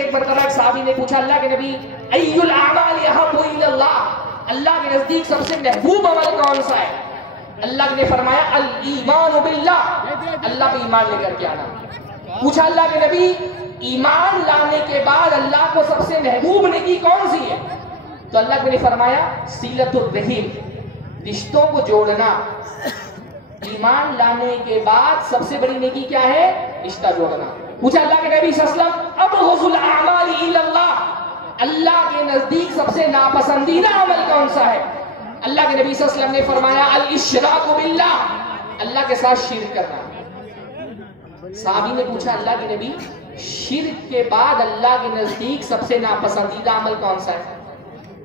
سے ایک مرتبہ ایک صحابی نے پوچھا اللہ کے نبی ای الاعمال احب الی اللہ، اللہ کے نزدیک سب سے محبوب عمل کون سا ہے؟ اللہ نے فرمایا الایمان باللہ، اللہ پہ ایمان لے کر کے آنا۔ پوچھا اللہ کے نبی ایمان لانے کے بعد اللہ کو سب سے محبوب نیکی کون سی ہے؟ تو اللہ نے فرمایا صلۃ الرحم، رشتوں کو جوڑنا۔ ایمان لانے کے بعد سب سے بڑی نیکی کیا ہے؟ رشتہ جوڑنا۔ پوچھا اللہ کے نبی صلی اللہ علیہ وسلم ابغض الاعمال الی اللہ، اللہ کے نزدیک سب سے ناپسندیدہ عمل کون سا ہے؟ اللہ کے نبی صلی اللہ علیہ وسلم نے فرمایا الاشراک باللہ، اللہ کے ساتھ شرک کرنا۔ صحابی نے پوچھا اللہ کے نبی شرک کے بعد اللہ کے نزدیک سب سے ناپسندیدہ عمل کون سا ہے؟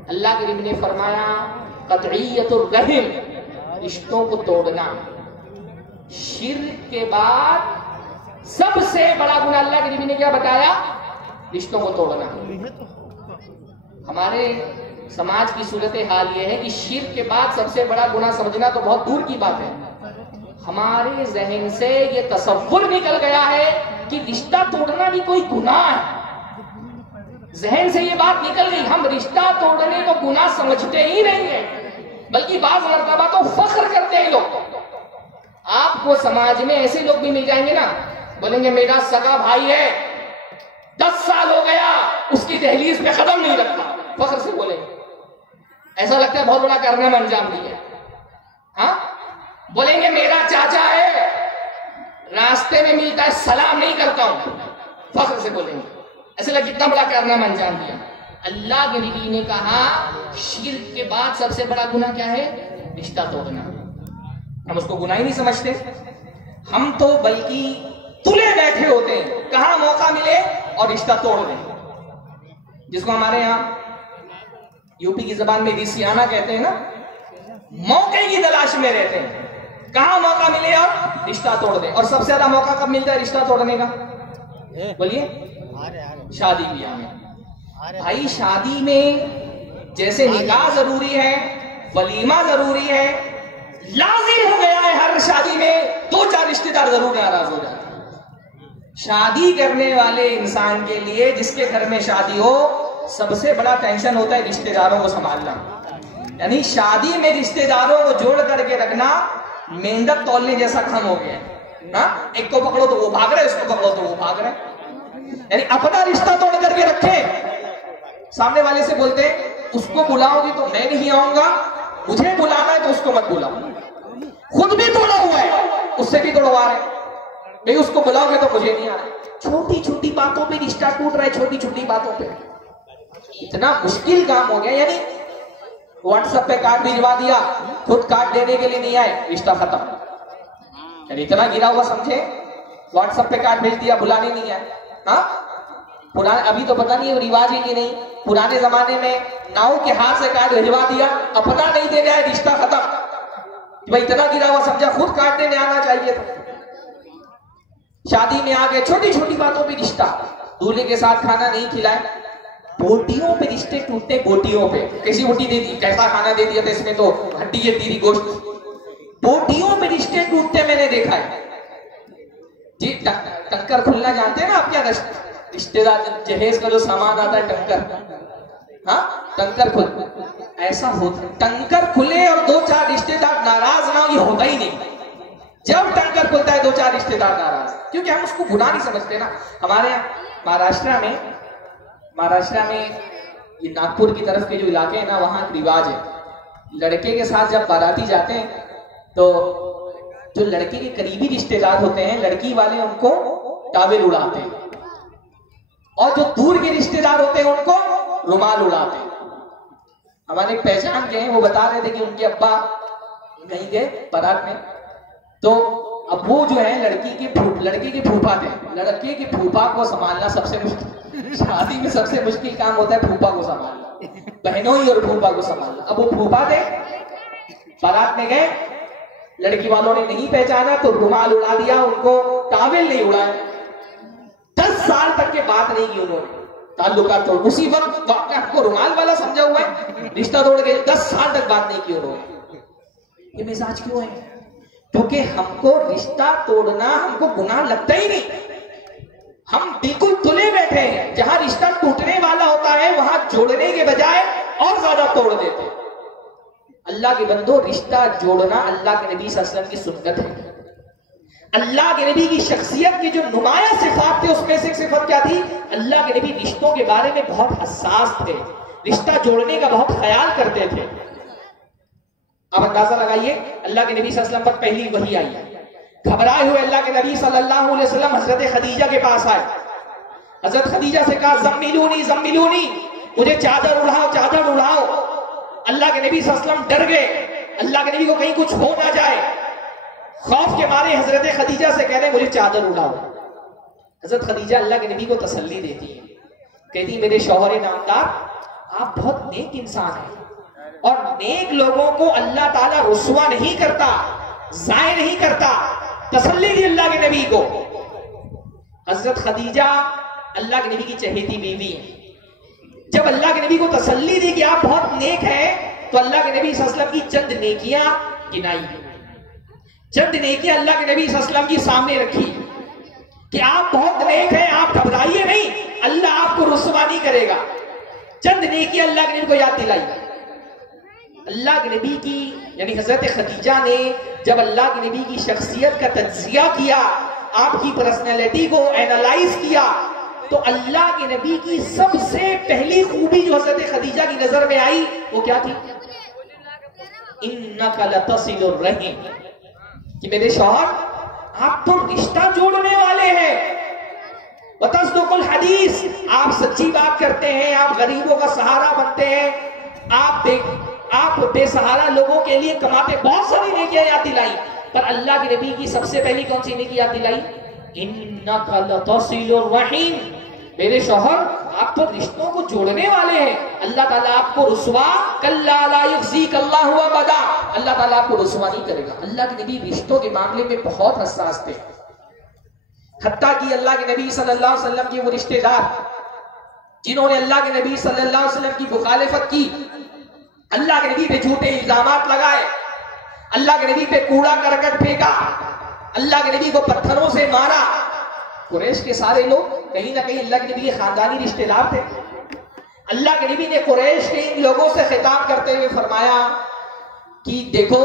اللہ کے نبی نے فرمایا قطعیت الرحم، رشتوں کو توڑنا۔ شرک کے بعد سب سے بڑا گناہ اللہ کے نبی نے کیا بتایا؟ رشتوں کو توڑنا۔ ہمارے سماج کی صورتحال یہ ہے کہ شرک کے بعد سب سے بڑا گناہ سمجھنا تو بہت دور کی بات ہے، ہمارے ذہن سے یہ تصور نکل گیا ہے کہ رشتہ توڑنا بھی کوئی گناہ ہے۔ ذہن سے یہ بات نکل گئی، ہم رشتہ توڑنے کو گناہ سمجھتے ہی نہیں ہیں، بلکہ بعض مرتبہ تو فخر کرتے ہیں لوگ۔ آپ کو سماج میں ایسے لوگ بھی مل جائیں گے نا، بولیں گے میرا سگا بھائی ہے 10 سال ہو گیا اس کی دہلیز پہ قدم نہیں رکھتا، فخر سے بولیں گے، ایسا لگتا ہے بہت بڑا کارنامہ انجام دیا۔ ہاں بولیں گے میرا چاچا ہے راستے میں ملتا ہے سلام نہیں کرتا ہوں، فخر سے بولیں گے، ایسے لگتا کتنا بڑا کارنامہ انجام دیا۔ اللہ کے نبی نے کہا شرک کے بعد سب سے بڑا گناہ کیا ہے؟ رشتہ توڑنا۔ ہم اس کو گناہ ہی نہیں سمجھتے، ہم تو بلکہ تلے بیٹھے ہوتے ہیں، کہاں موقع ملے اور رشتہ توڑ دیں، جس کو ہمارے یہاں یو پی کی زبان میں ریسیانہ کہتے ہیں نا، موقع کی تلاش میں رہتے ہیں، کہاں موقع ملے اور رشتہ توڑ دیں۔ اور سب سے زیادہ موقع کب ملتا ہے رشتہ توڑنے کا؟ بولیے، شادی بیاہ میں۔ بھائی شادی میں جیسے نکاح ضروری ہے، ولیمہ ضروری ہے، لازم ہو گیا ہے ہر شادی میں 2-4 رشتہ دار ضرور ناراض ہو جاتے ہیں۔ شادی کرنے والے انسان کے لیے جس کے گھر میں شادی ہو سب سے بڑا ٹینشن ہوتا ہے رشتہ داروں کو سنبھالنا، یعنی شادی میں رشتہ داروں کو جوڑ کر کے رکھنا مینڈک تولنے جیسا کام ہو گیا ہے۔ ایک کو پکڑو تو وہ بھاگ رہے، اس کو پکڑو تو وہ بھاگ رہے، یعنی اپنا رشتہ توڑ کر کے رکھے۔ سامنے والے سے بولتے ہیں اس کو بلاؤ گی تو میں نہیں آؤں گا، مجھے بلانا ہے تو اس کو مت بلاؤ، خود بھی توڑا ہوا ہے اس سے بھی توڑوا رہے، نہیں اس کو بلاؤ گے تو مجھے نہیں آ رہا۔ چھوٹی چھوٹی باتوں پہ رشتہ ٹوٹ رہا ہے، چھوٹی چھوٹی باتوں پہ، اتنا مشکل کام ہو گیا۔ یعنی واٹس ایپ پہ کارڈ بھجوا دیا، خود کارڈ دینے کے لیے نہیں آئے، رشتہ ختم۔ یعنی اتنا گرا ہوا سمجھے، واٹس ایپ پہ کارڈ بھیج دیا، بلانے نہیں آئے۔ ہاں ابھی تو پتہ نہیں رواج ہی نہیں، پرانے زمانے میں ناؤ کے ہاتھ سے کارڈ بھجوا دیا، اپنا نہیں دینا ہے، رشتہ ختم۔ بھائی اتنا گرا ہوا سمجھا، خود کارڈ دینے آنا چاہیے تھا۔ شادی میں آگے چھوٹی چھوٹی باتوں پہ رشتہ، دولہے کے ساتھ کھانا نہیں کھلائے، بوٹیوں پہ رشتے ٹوٹتے، بوٹیوں پہ کیسی بوٹی دے دی، کیسا کھانا دے دیا تھا اس میں تو ہڈی ہے تیری گوشت، بوٹیوں پہ رشتے ٹوٹتے میں نے دیکھا ہے جی۔ ٹنکر کھلنا جانتے ہیں نا آپ کیا؟ رشتے دار جہیز کا جو سامان آتا ہے ٹنکر، ہاں ٹنکر کھل، ایسا ہوتا، ٹنکر کھلے اور 2-4 رشتے دار ناراض نہ ہو، یہ ہوتا ہی نہیں۔ جب ٹنکر کھلتا ہے 2-4 رشتے دار ناراض، کیونکہ ہم اس کو گناہ نہیں سمجھتے نا۔ ہمارے یہاں مہاراشٹر میں یہ ناگپور کی طرف کے جو علاقے ہیں نا، وہاں ایک رواج ہے، لڑکے کے ساتھ جب باراتی جاتے ہیں تو جو لڑکے کے قریبی رشتے دار ہوتے ہیں، لڑکی والے ان کو ٹاول اڑاتے ہیں، اور جو دور کے رشتے دار ہوتے ہیں ان کو رومال اڑاتے ہیں۔ ہمارے پہچان کے ہیں، وہ بتا رہے تھے کہ ان کے ابا کہیں گئے بارات میں، تو اب وہ جو ہے لڑکے کے پھوپھا تھے، لڑکے کے پھوپھا کو سنبھالنا سب سے مشکل، شادی میں سب سے مشکل کام ہوتا ہے پھوپھا کو سنبھالنا، بہنوں ہی اور پھوپھا کو سنبھالنا۔ اب وہ پھوپھا تھے، بارات میں گئے، لڑکی والوں نے نہیں پہچانا تو رومال اڑا دیا، ان کو ٹاول نہیں اڑایا، 10 سال تک کے بات نہیں کی انہوں نے، تعلقات توڑ، اسی وقت آپ کو رومال والا سمجھا ہوا ہے، رشتہ توڑ کے 10 سال تک بات نہیں کی انہوں نے۔ یہ مزاج کیوں ہے؟ کیونکہ ہم کو رشتہ توڑنا ہم کو گناہ لگتا ہی نہیں، ہم بالکل تلے بیٹھے ہیں، جہاں رشتہ جوڑنے کے بجائے اور زیادہ توڑ دیتے. اللہ کے بندو، رشتہ جوڑنا اللہ کے نبی صلی اللہ علیہ وسلم کی سنت ہے. اللہ کے نبی کی شخصیت کی جو نمایاں صفات تھے اس میں سے ایک صفت کیا تھی؟ اللہ کے نبی رشتوں کے بارے میں بہت حساس تھے، رشتہ جوڑنے کا بہت خیال کرتے تھے. اب اندازہ لگائیے، اللہ کے نبی صلی اللہ علیہ وسلم پر پہلی وحی آئی ہے. گھبرائے ہوئے اللہ کے نبی صلی اللہ علیہ وسلم حضرت خدیجہ کے پاس آئے. حضرت خدیجہ سے کہا زملونی زملونی، مجھے چادر اڑاؤ چادر اڑاؤ. اللہ کے نبی صلی اللہ علیہ وسلم ڈر گئے، اللہ کے نبی کو کہیں کچھ ہو نہ جائے. خوف کے مارے حضرت خدیجہ سے کہہ رہے مجھے چادر اڑاؤ. حضرت خدیجہ اللہ کے نبی کو تسلی دیتی ہے، کہتی میرے شوہر نامدار، آپ بہت نیک انسان ہیں اور نیک لوگوں کو اللہ تعالیٰ رسوا نہیں کرتا، ضائع نہیں کرتا. تسلی دی اللہ کے نبی کو. حضرت خدیجہ اللہ کے نبی کی چہیتی بیوی ہے. جب اللہ کے نبی کو تسلی دی کہ آپ بہت نیک ہیں تو اللہ کے نبی صلی اللہ علیہ وسلم کی چند نیکیاں گنائی ہیں. چند نیکیاں اللہ کے نبی صلی اللہ علیہ وسلم کی سامنے رکھی کہ آپ بہت نیک ہیں، آپ گھبرائیے نہیں، اللہ آپ کو رسوا نہیں کرے گا. چند نیکیاں اللہ کے نبی کو یاد دلائی. اللہ کے نبی کی یعنی حضرت خدیجہ نے جب اللہ کے نبی کی شخصیت کا تجزیہ کیا، آپ کی پرسنالٹی کو اینالائز کیا، تو اللہ کے نبی کی سب سے پہلی خوبی جو حضرت خدیجہ کی نظر میں آئی وہ کیا تھی؟ انک لتصل الرحم، کہ میرے شوہر آپ تو رشتہ جوڑنے والے ہیں. وتصدق الحدیث، آپ سچی بات کرتے ہیں، آپ غریبوں کا سہارا بنتے ہیں، آپ بے سہارا لوگوں کے لیے کماتے. بہت ساری نیکیاں یاد دلائی، پر اللہ کے نبی کی سب سے پہلی کون سی نیکی یاد دلائی؟ انک لتصل الرحم، میرے شوہر آپ تو رشتوں کو جوڑنے والے ہیں، اللہ تعالیٰ آپ کو رسوا کلا لا یخزیک اللہ ابدا، اللہ تعالیٰ آپ کو رسوا نہیں کرے گا. اللہ کے نبی رشتوں کے معاملے میں بہت حساس تھے. حتیٰ کہ اللہ کے نبی صلی اللہ علیہ وسلم کے وہ رشتے دار جنہوں نے اللہ کے نبی صلی اللہ علیہ وسلم کی مخالفت کی، اللہ کے نبی پہ جھوٹے الزامات لگائے، اللہ کے نبی پہ کوڑا کرکٹ پھینکا، اللہ کے نبی کو پتھروں سے مارا. قریش کے سارے لوگ کہیں نہ کہیں اللہ کے نبی کے خاندانی رشتے دار تھے. اللہ کے نبی نے قریش کے ان لوگوں سے خطاب کرتے ہوئے فرمایا کہ دیکھو،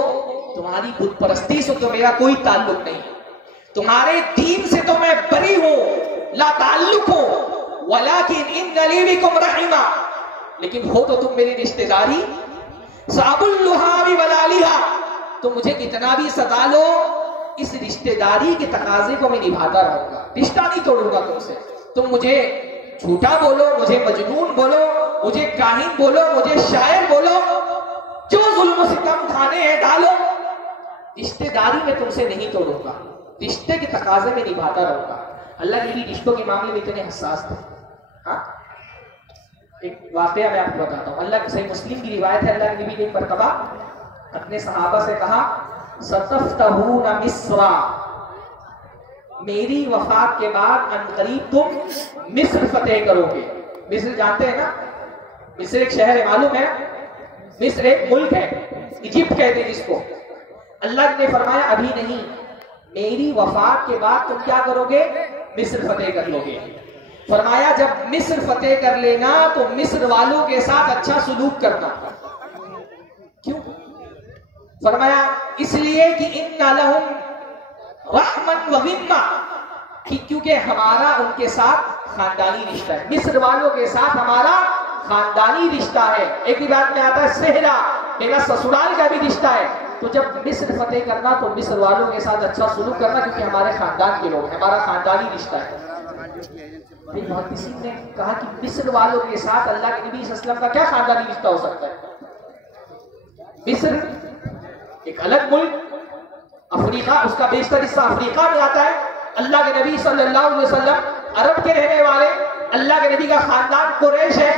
تمہاری بت پرستی سے تو میرا کوئی تعلق نہیں، تمہارے دین سے تو میں بری ہوں، لا تعلق ہوں، ولیکن ان لی بکم رحمہ، لیکن ہو تو تم میری رشتے داری. صعب اللہاب ولالیہا، تو مجھے کتنا بھی ستا لو، اس رشتے داری کے تقاضے کو میں نبھاتا رہوں گا، رشتہ نہیں توڑوں گا تم سے. تم مجھے جھوٹا بولو، مجھے مجنون بولو، مجھے کاہن بولو، مجھے شاعر بولو، جو ظلم و ستم کھانے ہیں ڈالو، رشتے داری میں تم سے نہیں توڑوں گا، رشتے کے تقاضے میں نبھاتا رہوں گا. اللہ کے بھی رشتوں کے معاملے میں اتنے حساس تھے. ہاں، ایک واقعہ میں آپ کو بتاتا ہوں. اللہ کی صحیح مسلم کی روایت ہے، اللہ کے نبی نے ایک مرتبہ اپنے صحابہ سے کہا ستفتحون مصر، میری وفات کے بعد ان قریب تم مصر فتح کرو گے. مصر جانتے ہیں نا، مصر ایک شہر ہے، معلوم ہے؟ مصر ایک ملک ہے، ایجپٹ کہتے ہیں جس کو. اللہ نے فرمایا ابھی نہیں، میری وفات کے بعد تم کیا کرو گے؟ مصر فتح کر لو گے. فرمایا جب مصر فتح کر لینا تو مصر والوں کے ساتھ اچھا سلوک کرنا. کیوں؟ فرمایا اس لیے کہ ان لہم رحمن و غمہ، کیونکہ ہمارا ان کے ساتھ خاندانی رشتہ ہے، مصر والوں کے ساتھ ہمارا خاندانی رشتہ ہے. ایک ہی بات میں آتا ہے صحرا، میرا سسرال کا بھی رشتہ ہے. تو جب مصر فتح کرنا تو مصر والوں کے ساتھ اچھا سلوک کرنا، کیونکہ ہمارے خاندان کے لوگ ہیں، ہمارا خاندانی رشتہ ہے. محدثین نے کہا کہ مصر والوں کے ساتھ اللہ کے نبی صلی اللہ علیہ وسلم کا کیا خاندانی رشتہ ہو سکتا ہے؟ مصر ایک الگ ملک، افریقہ، اس کا بیشتر حصہ افریقہ میں آتا ہے. اللہ کے نبی صلی اللہ علیہ وسلم عرب کے رہنے والے، اللہ کے نبی کا خاندان قریش ہے،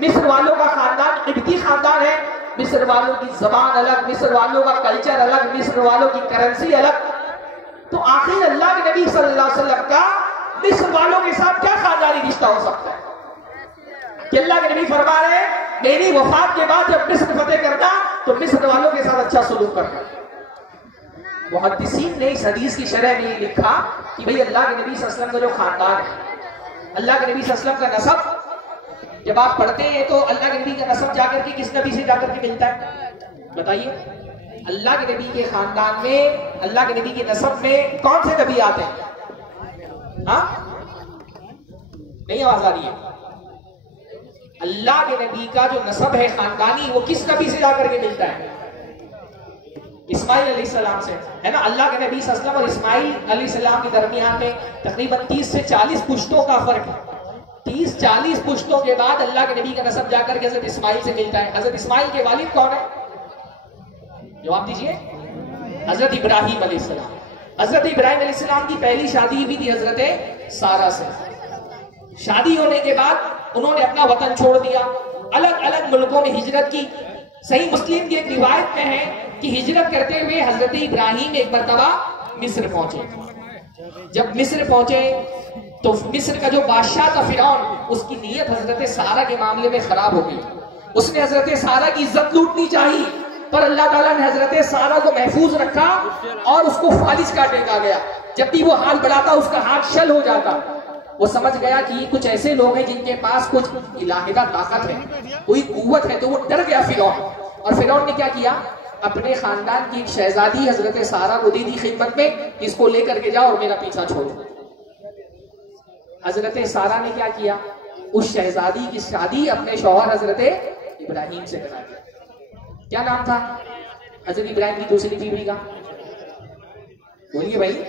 مصر والوں کا خاندان قبطی خاندان ہے. مصر والوں کی زبان الگ، مصر والوں کا کلچر الگ، مصر والوں کی کرنسی الگ. تو آخر اللہ کے نبی صلی اللہ علیہ وسلم کا مصر والوں کے ساتھ کیا خاندانی رشتہ ہو سکتا ہے کہ اللہ کے نبی فرما رہے ہیں میری وفات کے بعد جب مصر فتح کرنا تو مصر والوں کے ساتھ اچھا سلوک کرنا. محدثین نے اس حدیث کی شرح میں یہ لکھا کہ بھئی اللہ کے نبی صلی اللہ علیہ وسلم کا جو خاندان ہے، اللہ کے نبی صلی اللہ علیہ وسلم کا نسب جب آپ پڑھتے ہیں تو اللہ کے نبی کا نسب جا کر کے کس نبی سے جا کر کے ملتا ہے؟ بتائیے. اللہ کے نبی کے خاندان میں، اللہ کے نبی کے نسب میں کون سے نبی آتے ہیں؟ ہاں نہیں آواز آ رہی ہے. اللہ کے نبی کا جو نسب ہے خاندانی، وہ کس نبی سے جا کر کے ملتا ہے؟ اسماعیل علیہ السلام سے، ہے نا. اللہ کے نبی صلی اللہ علیہ وسلم اور اسماعیل علیہ السلام کے درمیان میں تقریباً 30 سے 40 پشتوں کا فرق ہے. 30-40 پشتوں کے بعد اللہ کے نبی کا نسب جا کر کے حضرت اسماعیل سے ملتا ہے. حضرت اسماعیل کے والد کون ہے؟ جواب دیجئے. حضرت ابراہیم علیہ السلام. حضرت ابراہیم علیہ السلام کی پہلی شادی بھی تھی حضرت سارہ سے. شادی ہونے کے بعد انہوں نے اپنا وطن چھوڑ دیا، الگ الگ ملکوں میں ہجرت کی. صحیح مسلم کی ایک روایت میں ہے کہ ہجرت کرتے ہوئے حضرت ابراہیم ایک مرتبہ مصر پہنچے. جب مصر پہنچے تو مصر کا جو بادشاہ تھا فرعون، اس کی نیت حضرت سارہ کے معاملے میں خراب ہو گئی. اس نے حضرت سارہ کی عزت لوٹنی چاہی، پر اللہ تعالیٰ نے حضرت سارہ کو محفوظ رکھا اور اس کو فالج کا ٹیکا گیا. جب بھی وہ ہاتھ بڑھاتا اس کا ہاتھ شل ہو جاتا. وہ سمجھ گیا کہ یہ کچھ ایسے لوگ ہیں جن کے پاس کچھ الہیہ طاقت ہے، کوئی قوت ہے. تو وہ ڈر گیا فرعون، اور فرعون نے کیا کیا؟ اپنے خاندان کی ایک شہزادی حضرت سارہ کو دی دی خدمت میں، اس کو لے کر کے جاؤ اور میرا پیچھا چھوڑو. حضرت سارہ نے کیا کیا؟ اس شہزادی کی شادی اپنے شوہر حضرت ابراہیم سے کرا دیا. کیا نام تھا حضرت ابراہیم کی دوسری بیوی کا؟ بولیے بھائی،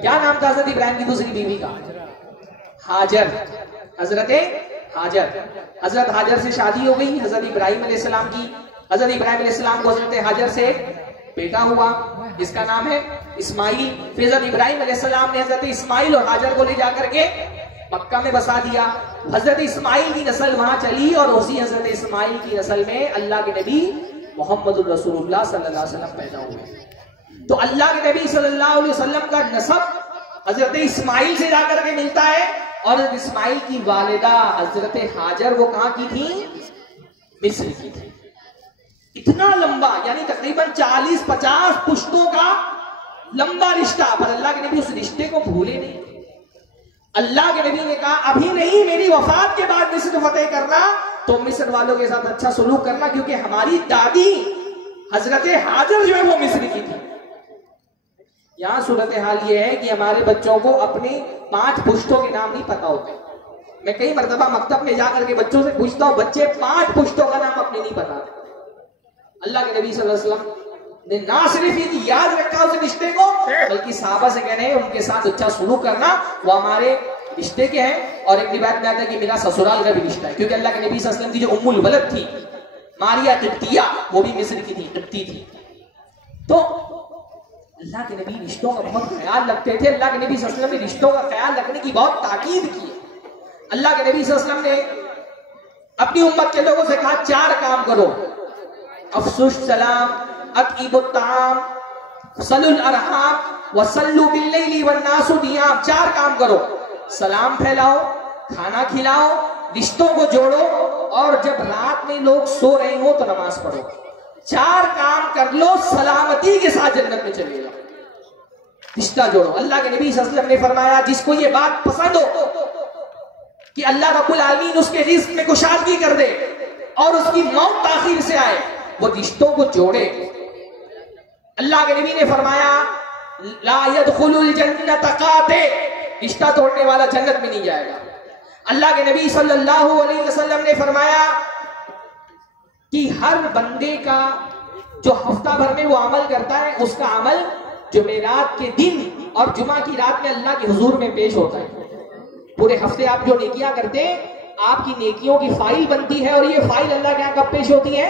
کیا نام تھا حضرت ابراہیم کی دوسری بیوی کا؟ ہاجر. حضرت ہاجر. حضرت ہاجر سے شادی ہو گئی حضرت ابراہیم علیہ السلام کی. حضرت ابراہیم علیہ السلام کو حضرت ہاجر سے ایک بیٹا ہوا جس کا نام ہے اسماعیل. پھر حضرت ابراہیم علیہ السلام نے حضرت اسماعیل اور ہاجر کو لے جا کر کے مکہ میں بسا دیا. حضرت اسماعیل کی نسل وہاں چلی اور اسی حضرت اسماعیل کی نسل میں اللہ کے نبی محمد الرسول اللہ صلی اللہ علیہ وسلم پیدا ہوئے. تو اللہ کے نبی صلی اللہ علیہ وسلم کا نسب حضرت اسماعیل سے جا کر کے ملتا ہے. اور حضرت اسماعیل کی والدہ حضرت ہاجر وہ کہاں کی تھی؟ مصر کی تھی. اتنا لمبا، یعنی تقریباً 40-50 پشتوں کا لمبا رشتہ. پر اللہ کے نبی اس رشتے کو بھولے نہیں. اللہ کے نبی نے کہا ابھی نہیں، میری وفات کے بعد مصر فتح کرنا تو مصر والوں کے ساتھ اچھا سلوک کرنا، کیونکہ ہماری دادی حضرت ہاجر جو ہے وہ مصر کی تھی. یہاں صورتحال یہ ہے کہ ہمارے بچوں کو اپنے 5 پشتوں کے نام نہیں پتا ہوتے. میں کئی مرتبہ مکتب میں جا کر کے بچوں سے پوچھتا ہوں، بچے 5 پشتوں کا نام اپنے نہیں پتا. اللہ کے نبی صلی اللہ علیہ وسلم نے نہ صرف یہ یاد رکھا اس رشتے کو، بلکہ صحابہ سے کہنے ہیں ان کے ساتھ اچھا سلوک کرنا، وہ ہمارے رشتے کے ہیں. اور ایک روایت میں آتا ہے کہ میرا سسرال کا بھی رشتہ ہے، کیونکہ اللہ کے نبی صلی اللہ علیہ وسلم کی جو ام الولد تھی ماریا قبطیہ، وہ بھی مصر کی تھی، قبطی تھی. تو اللہ کے نبی رشتوں کا بہت خیال رکھتے تھے. اللہ کے نبی صلی اللہ علیہ وسلم نے رشتوں کا خیال رکھنے کی بہت تاکید کی. اللہ کے نبی صلی اللہ علیہ وسلم نے اپنی امت کے لوگوں سے کہا 4 کام کرو: افشوا السلام، اطعموا الطعام، صلوا الارحام وصلوا باللیل والناس نیام. 4 کام کرو: سلام پھیلاؤ، کھانا کھلاؤ، رشتوں کو جوڑو، اور جب رات میں لوگ سو رہے ہو تو نماز پڑھو. 4 کام کر لو، سلامتی کے ساتھ جنت میں چلے جاؤ. رشتہ جوڑو. اللہ کے نبی صلی اللہ علیہ وسلم نے فرمایا جس کو یہ بات پسند ہو کہ اللہ رب العالمین اس کے رزق میں کشادگی کر دے اور اس کی موت تاخیر سے آئے، وہ رشتوں کو جوڑے. اللہ کے نبی نے فرمایا لا يدخل الجنت قاطع، رشتہ توڑنے والا جنت میں نہیں جائے گا. اللہ کے نبی صلی اللہ علیہ وسلم نے فرمایا کہ ہر بندے کا جو ہفتہ بھر میں وہ عمل کرتا ہے، اس کا عمل جمعرات کے دن اور جمعہ کی رات میں اللہ کے حضور میں پیش ہوتا ہے. پورے ہفتے آپ جو نیکیاں کرتے ہیں، آپ کی نیکیوں کی فائل بنتی ہے، اور یہ فائل اللہ کے یہاں کب پیش ہوتی ہے؟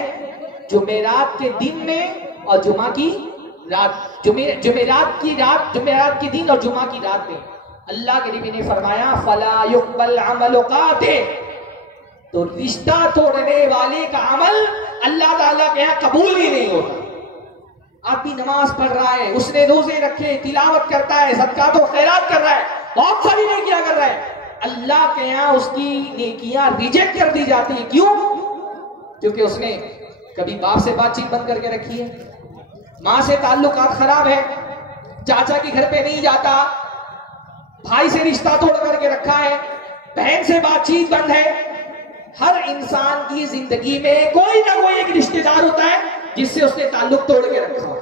جمعرات کے دن میں اور جمعہ کی رات. جمعرات کے دن اور جمعہ کی رات میں. اللہ کے نبی نے فرمایا فلا يقبل عمل قاطع، تو رشتہ توڑنے والے کا عمل اللہ تعالیٰ کے یہاں قبول ہی نہیں ہوتا. آپ بھی نماز پڑھ رہا ہے، اس نے روزے رکھے، تلاوت کرتا ہے، صدقات و خیرات کر رہا ہے، بہت ساری نیکیاں کر رہا ہے، اللہ کے یہاں اس کی نیکیاں ریجیکٹ کر دی جاتی ہیں. کیوں؟ کیونکہ اس نے کبھی باپ سے بات چیت بند کر کے رکھی ہے، ماں سے تعلقات خراب ہے، چاچا کے گھر پہ نہیں جاتا، بھائی سے رشتہ توڑ کر کے رکھا ہے، بہن سے بات چیت بند ہے، ہر انسان کی زندگی میں کوئی نہ کوئی ایک رشتہ دار ہوتا ہے جس سے اس نے تعلق توڑ کے رکھا ہو.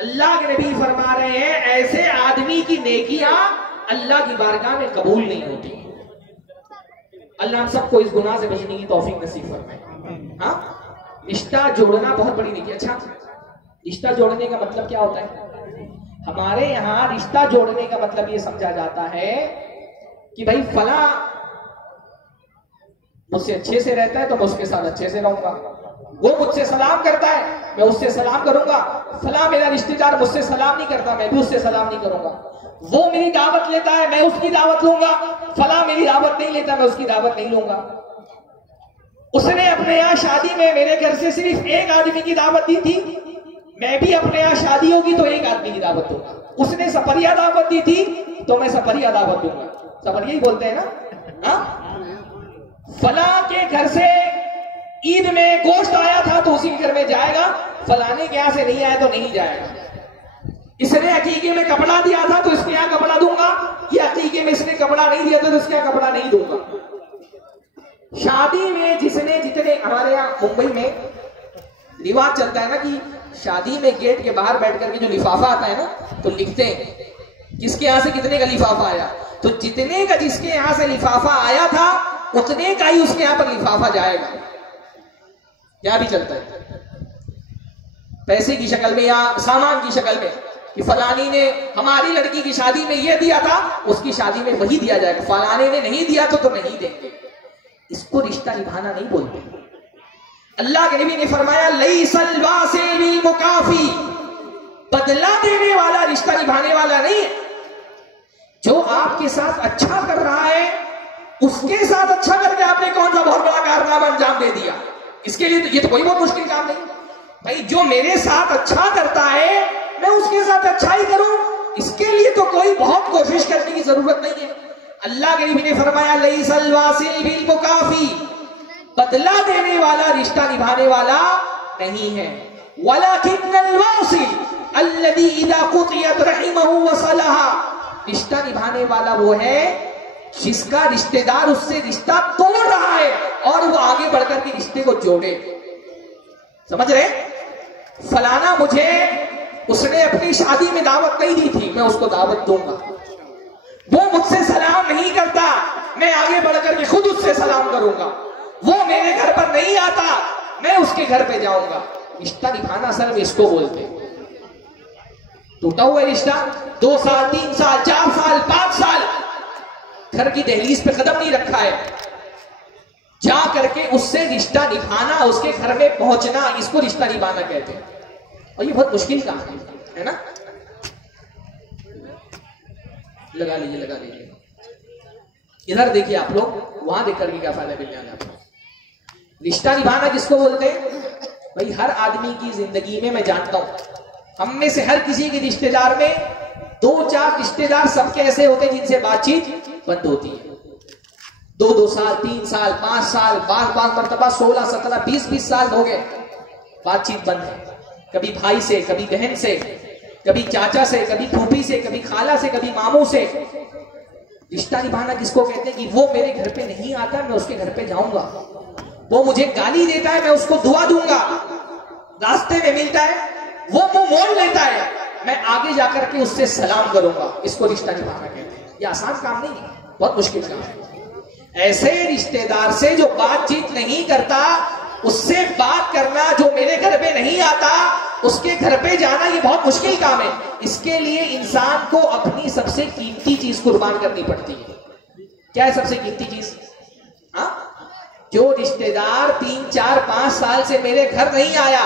اللہ کے نبی فرما رہے ہیں ایسے آدمی کی نیکیاں اللہ کی بارگاہ میں قبول نہیں ہوتی. اللہ ہم سب کو اس گناہ سے بچنے کی توفیق نصیب فرمائے. ہاں رشتہ جوڑنا بہت بڑی نیکی. اچھا رشتہ جوڑنے کا مطلب کیا ہوتا ہے؟ ہمارے یہاں رشتہ جوڑنے کا مطلب یہ سمجھا جاتا ہے کہ بھائی فلاں مجھ سے اچھے سے رہتا ہے تو میں اس کے ساتھ اچھے سے رہوں گا. وہ مجھ سے سلام کرتا ہے میں اس سے سلام کروں گا. فلاں میرا رشتہ دار مجھ سے سلام نہیں کرتا میں بھی اس سے سلام نہیں کروں گا. وہ میری دعوت لیتا ہے میں اس کی دعوت لوں گا. فلاں میری دعوت نہیں لیتا میں اس کی دعوت نہیں لوں گا. اس نے اپنے یہاں شادی میں میرے گھر سے صرف ایک آدمی کی دعوت دی تھی, میں بھی اپنے یہاں شادی ہوگی تو ایک آدمی کی دعوت دوں گا. اس نے سپریا دعوت دی تھی تو میں سپریا دعوت دوں گا. سپریا ہی بولتے ہیں نا. فلاں کے گھر سے عید میں گوشت آیا تھا تو اسی کے گھر میں جائے گا, فلانے کے یہاں سے نہیں آیا تو نہیں جائے گا. اس نے عقیقے میں کپڑا دیا تھا تو اس کے یہاں کپڑا دوں گا, یہ عقیقے میں اس نے کپڑا نہیں دیا تھا تو اس کے یہاں کپڑا نہیں دوں گا. شادی میں جس نے جتنے ہمارے یہاں ممبئی میں رواج چلتا ہے نا کہ شادی میں گیٹ کے باہر بیٹھ کر کے جو لفافہ آتا ہے نا تو لکھتے ہیں کس کے یہاں سے کتنے کا لفافہ آیا, تو جتنے کا جس کے یہاں سے لفافہ آیا تھا اتنے کا ہی اس کے یہاں پر لفافہ جائے گا. کیا بھی چلتا ہے پیسے کی شکل میں یا سامان کی شکل میں کہ فلانی نے ہماری لڑکی کی شادی میں یہ دیا تھا اس کی شادی میں وہی دیا جائے گا. فلانے نے نہیں دیا تو نہیں دیں گے. اس کو رشتہ نبھانا نہیں بولتے. اللہ کے نبی نے فرمایا لیس الواصل بالمکافی, بدلہ دینے والا رشتہ نبھانے والا نہیں ہے. جو آپ کے ساتھ اچھا کر رہا ہے اس کے ساتھ اچھا کر کے آپ نے کون سا بہت بڑا کارنامہ انجام دے دیا. اس کے لیے یہ تو کوئی بہت مشکل کام نہیں. بھائی جو میرے ساتھ اچھا کرتا ہے میں اس کے ساتھ اچھا ہی کروں, اس کے لیے تو کوئی بہت کوشش کرنے کی ضرورت نہیں ہے. اللہ کے نبی نے فرمایا لیس الواصل بالمکافی, بدلہ دینے والا رشتہ نبھانے والا نہیں ہے. ولکن الواصل الذی اذا قطعت رحمہ وصلها, رشتہ نبھانے والا وہ ہے جس کا رشتہ دار اس سے رشتہ توڑ رہا ہے اور وہ آگے بڑھ کر کے رشتے کو جوڑے. سمجھ رہے؟ فلانا مجھے اس نے اپنی شادی میں دعوت نہیں دی تھی میں اس کو دعوت دوں گا. وہ مجھ سے سلام نہیں کرتا میں آگے بڑھ کر کے خود اس سے سلام کروں گا. وہ میرے گھر پر نہیں آتا میں اس کے گھر پہ جاؤں گا. رشتہ نبھانا اصل میں اس کو بولتے ہیں. ٹوٹا ہوا رشتہ 2 سال 3 سال 4 سال 5 سال گھر کی دہلیز پہ قدم نہیں رکھا ہے, جا کر کے اس سے رشتہ نبھانا, اس کے گھر میں پہنچنا, اس کو رشتہ نبھانا کہتے ہیں. اور یہ بہت مشکل کام ہے نا. لگا لیجیے ادھر دیکھیے آپ لوگ, وہاں دیکھ کر کے کیا فائدہ مل جانا. رشتہ نبھانا کس کو بولتے ہیں؟ بھائی ہر آدمی کی زندگی میں جانتا ہوں ہم میں سے ہر کسی کے رشتہ دار میں 2-4 رشتہ دار سب کے ایسے ہوتے ہیں جن سے بات چیت بند ہوتی ہے. 2 سال 3 سال 5 سال بعض مرتبہ 16 17 20 سال ہو گئے بات چیت بند ہے. کبھی بھائی سے, کبھی بہن سے, کبھی چاچا سے, کبھی پھوپھی سے, کبھی خالہ سے, کبھی ماموں سے. رشتہ نبھانا کس کو کہتے ہیں کہ وہ میرے گھر پہ نہیں آتا میں اس کے گھر پہ جاؤں گا. وہ مجھے گالی دیتا ہے میں اس کو دعا دوں گا. راستے میں ملتا ہے وہ منہ موڑ لیتا ہے میں آگے جا کر کے اس سے سلام کروں گا. اس کو رشتہ نبھانا کہتے ہیں. یہ آسان کام نہیں ہے, بہت مشکل کام ہے. ایسے رشتہ دار سے جو بات چیت نہیں کرتا اس سے بات کرنا, جو میرے گھر پہ نہیں آتا اس کے گھر پہ جانا, یہ بہت مشکل کام ہے. اس کے لیے انسان کو اپنی سب سے قیمتی چیز قربان کرنی پڑتی ہے. کیا ہے سب سے قیمتی چیز؟ جو رشتہ دار 3 4 5 سال سے میرے گھر نہیں آیا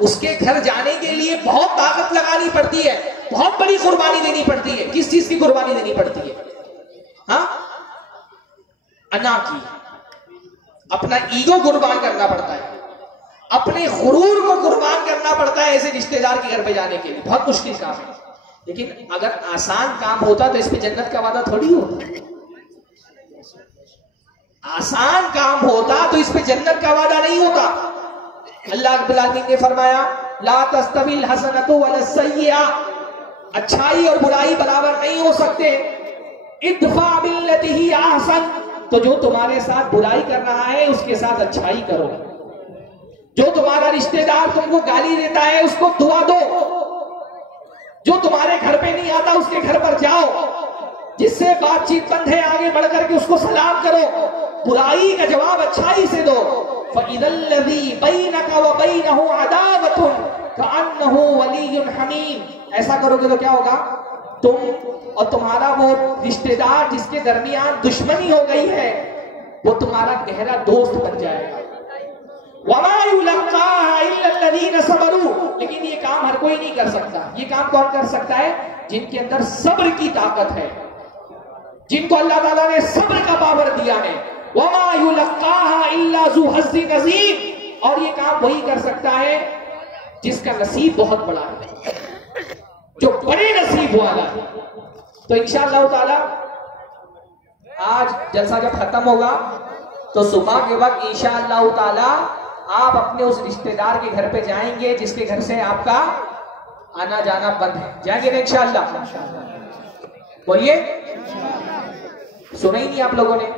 اس کے گھر جانے کے لیے بہت طاقت لگانی پڑتی ہے, بہت بڑی قربانی دینی پڑتی ہے. کس چیز کی قربانی دینی پڑتی ہے؟ انا کی, اپنا ایگو قربان کرنا پڑتا ہے, اپنے غرور کو قربان کرنا پڑتا ہے ایسے رشتہ دار کے گھر پہ جانے کے لیے. بہت مشکل کام ہے. لیکن اگر آسان کام ہوتا تو اس پہ جنت کا وعدہ تھوڑی ہوتا. آسان کام ہوتا تو اس پہ جنت کا وعدہ نہیں ہوتا. اللہ رب العالمین نے فرمایا لا تستوی الحسنۃ ولا السیئۃ, اچھائی اور برائی برابر نہیں ہو سکتے. ادفع باللتی ہی احسن, تو جو تمہارے ساتھ برائی کر رہا ہے اس کے ساتھ اچھائی کرو. جو تمہارا رشتہ دار تم کو گالی دیتا ہے اس کو دعا دو. جو تمہارے گھر پہ نہیں آتا اس کے گھر پر جاؤ. جس سے بات چیت بند ہے آگے بڑھ کر کے اس کو سلام کرو. برائی کا جواب اچھائی سے دو. فَإِذَا الَّذِي بَيْنَكَ وَبَيْنَهُ عَدَاوَةٌ كَأَنَّهُ وَلِيٌّ حَمِيمٌ. ایسا کرو گے تو کیا ہوگا؟ تم اور تمہارا وہ رشتہ دار جس کے درمیان دشمنی ہو گئی ہے وہ تمہارا گہرا دوست بن جائے گا. وَمَا يُلَقَّاهَا إِلَّا الَّذِينَ صَبَرُوا. لیکن یہ کام ہر کوئی نہیں کر سکتا. یہ کام کون کر سکتا ہے؟ جن کے اندر صبر کی طاقت ہے, جن کو اللہ تعالیٰ نے صبر کا پاور دیا ہے. وَمَا يُلَقَّاهَا إِلَّا ذُو حَظٍّ عَظِيمٍ. اور یہ کام وہی کر سکتا ہے جس کا نصیب بہت بڑا ہے, جو بڑے نصیب والا ہے. تو انشاءاللہ تعالی آج جلسہ جب ختم ہوگا تو صبح کے وقت انشاءاللہ تعالی آپ اپنے اس رشتہ دار کے گھر پہ جائیں گے جس کے گھر سے آپ کا آنا جانا بند ہے. جائیں گے نا انشاءاللہ؟ بولیے, سنا ہی نہیں آپ لوگوں نے.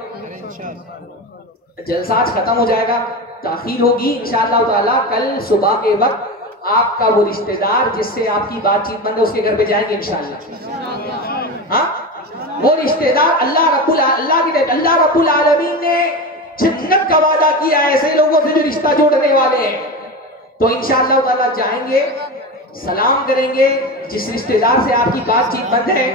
جلسہ آج ختم ہو جائے گا, تاخیر ہوگی انشاءاللہ تعالی. کل صبح کے وقت آپ کا وہ رشتہ دار جس سے آپ کی بات چیت بند ہے اس کے گھر پہ جائیں گے انشاءاللہ. ہاں, وہ رشتہ دار اللہ رب العالمین نے جنت کا وعدہ کیا ہے ایسے لوگوں سے جو رشتہ جوڑنے والے ہیں. تو انشاءاللہ تعالی جائیں گے, سلام کریں گے. جس رشتہ دار سے آپ کی بات چیت بند ہے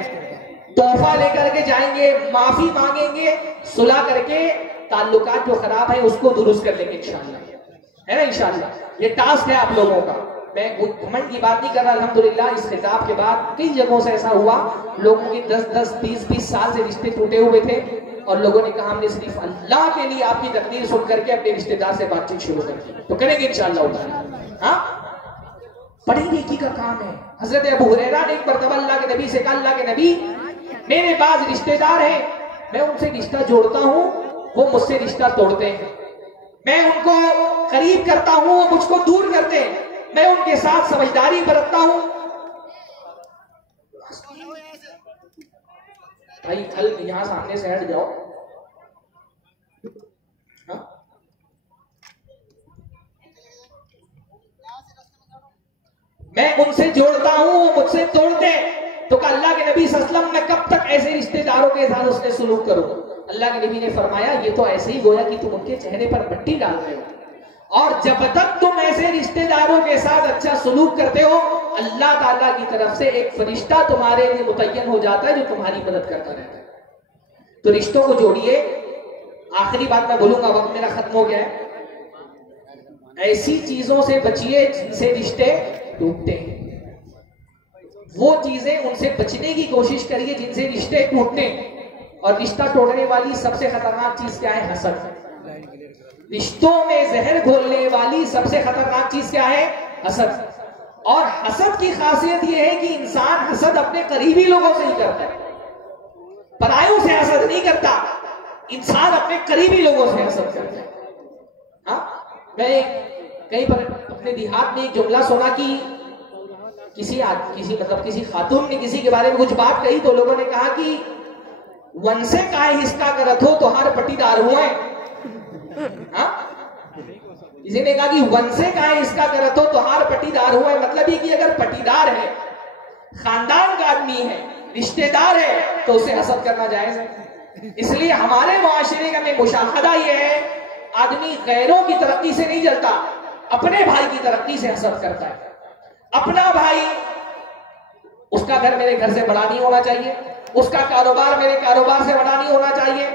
تحفہ لے کر کے جائیں گے, معافی مانگیں گے, صلح کر کے تعلقات جو خراب ہیں اس کو درست کر لیں گے انشاءاللہ. ہے نا انشاءاللہ؟ یہ ٹاسک ہے آپ لوگوں کا. میں گھمنڈ کی بات نہیں کر رہا. الحمدللہ اس خطاب کے بعد کئی جگہوں سے ایسا ہوا لوگوں کی 10 20 سال سے رشتے ٹوٹے ہوئے تھے اور لوگوں نے کہا ہم نے صرف اللہ کے لیے آپ کی تقریر سن کر کے اپنے رشتے دار سے بات چیت شروع کر دی. تو کریں گے انشاءاللہ. ہاں, بڑی نیکی کا کام ہے. حضرت ابو ہریرہ نے ایک مرتبہ اللہ کے نبی سے کہا, اللہ کے نبی میرے بعض رشتے دار ہیں, میں ان سے رشتہ جوڑتا ہوں وہ مجھ سے رشتہ توڑتے ہیں. میں ان کو قریب کرتا ہوں وہ مجھ کو دور کرتے ہیں. میں ان کے ساتھ سمجھداری برتتا ہوں. بھائی کل یہاں سامنے سے ہٹ جاؤ. میں ان سے جوڑتا ہوں وہ مجھ سے توڑتے ہیں. تو کہ اللہ کے نبی صلی اللہ علیہ وسلم میں کب تک ایسے رشتے داروں کے ساتھ اس نے سلوک کروں؟ اللہ کے نبی نے فرمایا یہ تو ایسے ہی گویا کہ تم ان کے چہرے پر مٹی ڈال رہے ہو, اور جب تک تم ایسے رشتے داروں کے ساتھ اچھا سلوک کرتے ہو اللہ تعالیٰ کی طرف سے ایک فرشتہ تمہارے لیے متعین ہو جاتا ہے جو تمہاری مدد کرتا رہتا ہے. تو رشتوں کو جوڑیے. آخری بات میں بولوں گا, وقت میرا ختم ہو گیا ہے. ایسی چیزوں سے بچیے جن سے رشتے ٹوٹتے ہیں. وہ چیزیں ان سے بچنے کی کوشش کریے جن سے رشتے ٹوٹتے ہیں. اور رشتہ توڑنے والی سب سے خطرناک چیز کیا ہے؟ حسد. رشتوں میں زہر گھولنے والی سب سے خطرناک چیز کیا ہے؟ حسد. اور حسد کی خاصیت یہ ہے کہ انسان حسد اپنے قریبی لوگوں سے ہی کرتا ہے, پرایوں سے حسد نہیں کرتا. انسان اپنے قریبی لوگوں سے حسد کرتا ہے. ہاں, میں کہیں پر اپنے دیہات میں ایک جملہ سنا کہ کسی خاتون نے کسی کے بارے میں کچھ بات کہی تو لوگوں نے کہا کہ ون سے کائے ہسکا کرت ہو تو ہر پٹی دار ہوا ہے. کسی نے کہا کہ ون سے کائے ہسکا کرت ہو تو ہر پٹی دار ہوا ہے. مطلب یہ کہ اگر پٹی دار ہے, خاندان کا آدمی ہے, رشتے دار ہے تو اسے حسد کرنا جائز ہے. اس لیے ہمارے معاشرے کا میں مشاہدہ یہ ہے آدمی غیروں کی ترقی سے نہیں جلتا, اپنے بھائی کی ترقی سے حسد کرتا ہے. اپنا بھائی, اس کا گھر میرے گھر سے بڑا نہیں ہونا چاہیے, اس کا کاروبار میرے کاروبار سے بڑا نہیں ہونا چاہیے,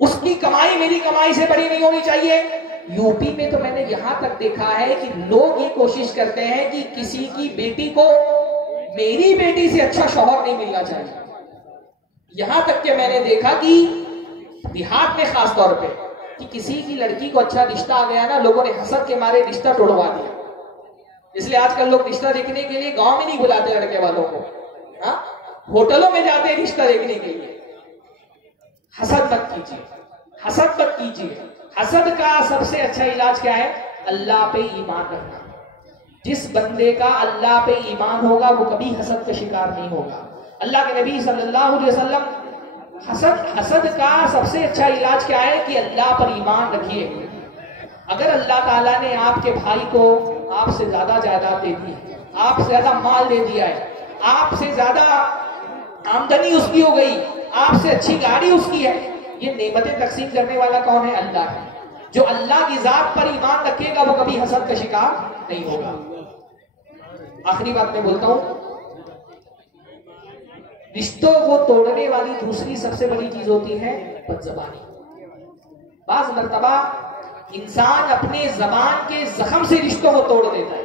اس کی کمائی میری کمائی سے بڑی نہیں ہونی چاہیے. یو پی میں تو میں نے یہاں تک دیکھا ہے کہ لوگ یہ کوشش کرتے ہیں کہ کسی کی بیٹی کو میری بیٹی سے اچھا شوہر نہیں ملنا چاہیے. یہاں تک کہ میں نے دیکھا کہ دیہات میں خاص طور پہ کہ کسی کی لڑکی کو اچھا رشتہ آ گیا نا, لوگوں نے حسد کے مارے رشتہ توڑوا دیا. اس لیے آج کل لوگ رشتہ دیکھنے کے لیے گاؤں میں نہیں بلاتے لڑکے والوں کو, ہوٹلوں میں جاتے ہیں رشتہ دیکھنے کے لیے. حسد مت کیجیے, حسد مت کیجیے. حسد کا سب سے اچھا علاج کیا ہے؟ اللہ پہ ایمان رکھنا. جس بندے کا اللہ پہ ایمان ہوگا وہ کبھی حسد کا شکار نہیں ہوگا. اللہ کے نبی صلی اللہ علیہ وسلم حسد کا سب سے اچھا علاج کیا ہے کہ اللہ پر ایمان رکھیے. اگر اللہ تعالیٰ نے آپ کے بھائی کو آپ سے زیادہ جائیداد دے دی ہے، آپ سے زیادہ مال دے دیا ہے، آپ سے زیادہ آمدنی اس کی ہو گئی، آپ سے اچھی گاڑی اس کی ہے، یہ نعمتیں تقسیم کرنے والا کون ہے؟ اللہ ہے. جو اللہ کی ذات پر ایمان رکھے گا وہ کبھی حسد کا شکار نہیں ہوگا. آخری بات میں بولتا ہوں، رشتوں کو توڑنے والی دوسری سب سے بڑی چیز ہوتی ہے بدزبانی. بعض مرتبہ انسان اپنے زبان کے زخم سے رشتوں کو توڑ دیتا ہے،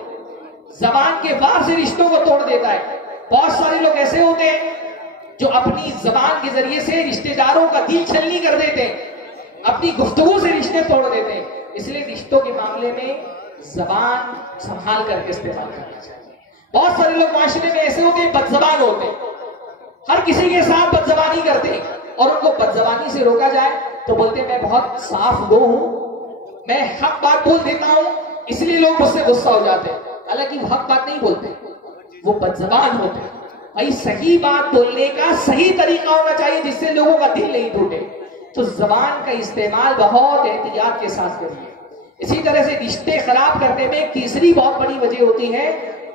زبان کے وار سے رشتوں کو توڑ دیتا ہے. بہت سارے لوگ ایسے ہوتے ہیں جو اپنی زبان کے ذریعے سے رشتہ داروں کا دل چھلنی کر دیتے ہیں، اپنی گفتگو سے رشتے توڑ دیتے ہیں. اس لیے رشتوں کے معاملے میں زبان سنبھال کر کے استعمال کرنا چاہیے. بہت سارے لوگ معاشرے میں ایسے ہوتے ہیں بد زبان ہوتے ہیں، ہر کسی کے ساتھ بد زبانی کرتے ہیں، اور ان کو بد زبانی سے روکا جائے تو بولتے ہیں میں بہت صاف گو ہوں، میں حق بات بول دیتا ہوں اس لیے لوگ مجھ سے غصہ ہو جاتے ہیں. حالانکہ وہ حق بات نہیں بولتے، وہ بد زبان ہوتے ہیں. بھائی صحیح بات بولنے کا صحیح طریقہ ہونا چاہیے جس سے لوگوں کا دل نہیں ٹوٹے. تو زبان کا استعمال بہت احتیاط کے ساتھ کریے. اسی طرح سے رشتے خراب کرنے میں ایک تیسری بہت بڑی وجہ ہوتی ہے،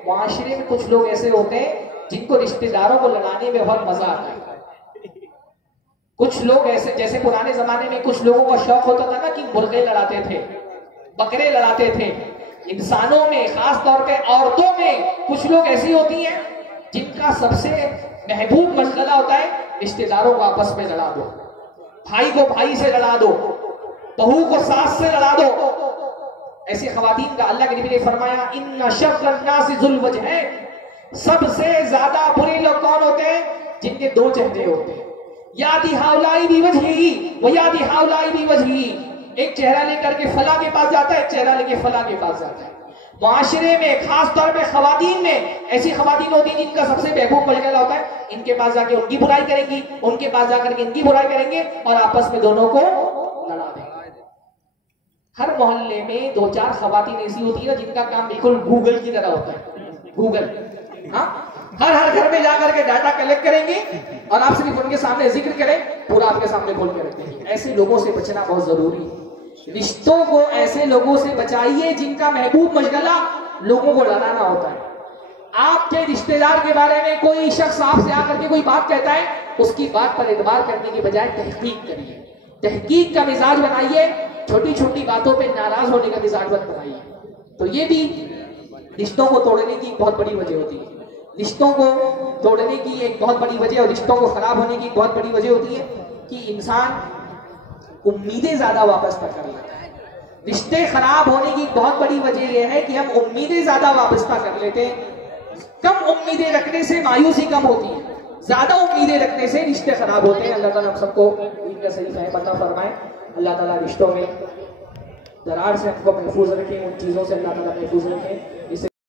معاشرے میں کچھ لوگ ایسے ہوتے ہیں جن کو رشتے داروں کو لڑانے میں بہت مزہ آتا ہے. کچھ لوگ ایسے، جیسے پرانے زمانے میں کچھ لوگوں کا شوق ہوتا تھا نا کہ مرغے لڑاتے تھے، بکرے لڑاتے تھے. انسانوں میں خاص طور پہ عورتوں میں کچھ لوگ ایسی ہوتی ہیں جن کا سب سے محبوب مشغلہ ہوتا ہے رشتے داروں کو آپس میں لڑا دو، بھائی کو بھائی سے لڑا دو، بہو کو ساس سے لڑا دو. ایسی خواتین کا اللہ کے نبی نے فرمایا ان شر الناس ذو الوجہین، سب سے زیادہ برے لوگ کون ہوتے ہیں؟ جن کے دو چہرے ہوتے ہیں. یادی ہاولائی بھی وجہی و یادی ہاولائی بھی وجہی، ایک چہرہ لے کر کے فلاں کے پاس جاتا ہے، ایک چہرہ لے کے فلاں کے پاس جاتا ہے. معاشرے میں خاص طور پہ خواتین میں ایسی خواتین ہوتی ہیں جن کا سب سے محبوب مشغلہ ہوتا ہے ان کے پاس جا کے ان کی برائی کریں گی، ان کے پاس جا کر کے ان کی برائی کریں گے اور آپس میں دونوں کو لڑا دیں گے. ہر محلے میں دو چار خواتین ایسی ہوتی ہیں جن کا کام بالکل گوگل کی طرح ہوتا ہے. گوگل، ہاں، ہر گھر میں جا کر کے ڈاٹا کلیکٹ کریں گے اور آپ صرف ان کے سامنے ذکر کریں، پورا آپ کے سامنے کھول کے رکھیں گے. ایسے لوگوں سے بچنا بہت ضروری ہے. رشتوں کو ایسے لوگوں سے بچائیے جن کا محبوب مشغلہ لوگوں کو لڑانا ہوتا ہے. آپ کے رشتہ دار کے بارے میں کوئی شخص آپ سے آ کر کے کوئی بات کہتا ہے، اس کی بات پر اعتبار کرنے کی بجائے تحقیق کریے، تحقیق کا مزاج بنائیے، چھوٹی چھوٹی باتوں پہ ناراض ہونے کا مزاج مت بنائیے. تو یہ بھی رشتوں کو توڑنے کی بہت بڑی وجہ ہوتی ہے. رشتوں کو توڑنے کی ایک بہت بڑی وجہ اور رشتوں کو خراب ہونے کی بہت بڑی وجہ ہوتی ہے کہ انسان امیدیں زیادہ وابستہ کر لیتا ہے. رشتے خراب ہونے کی بہت بڑی وجہ یہ ہے کہ ہم امیدیں زیادہ وابستہ کر لیتے ہیں. کم امیدیں رکھنے سے مایوسی کم ہوتی ہے، زیادہ امیدیں رکھنے سے رشتے خراب ہوتے ہیں. اللہ تعالیٰ ہم سب کو ان کا صحیح فہم عطا فرمائے. اللہ تعالیٰ رشتوں میں درار سے ہم کو محفوظ رکھیں، ان چیزوں سے اللہ تعالیٰ محفوظ رکھیں جس سے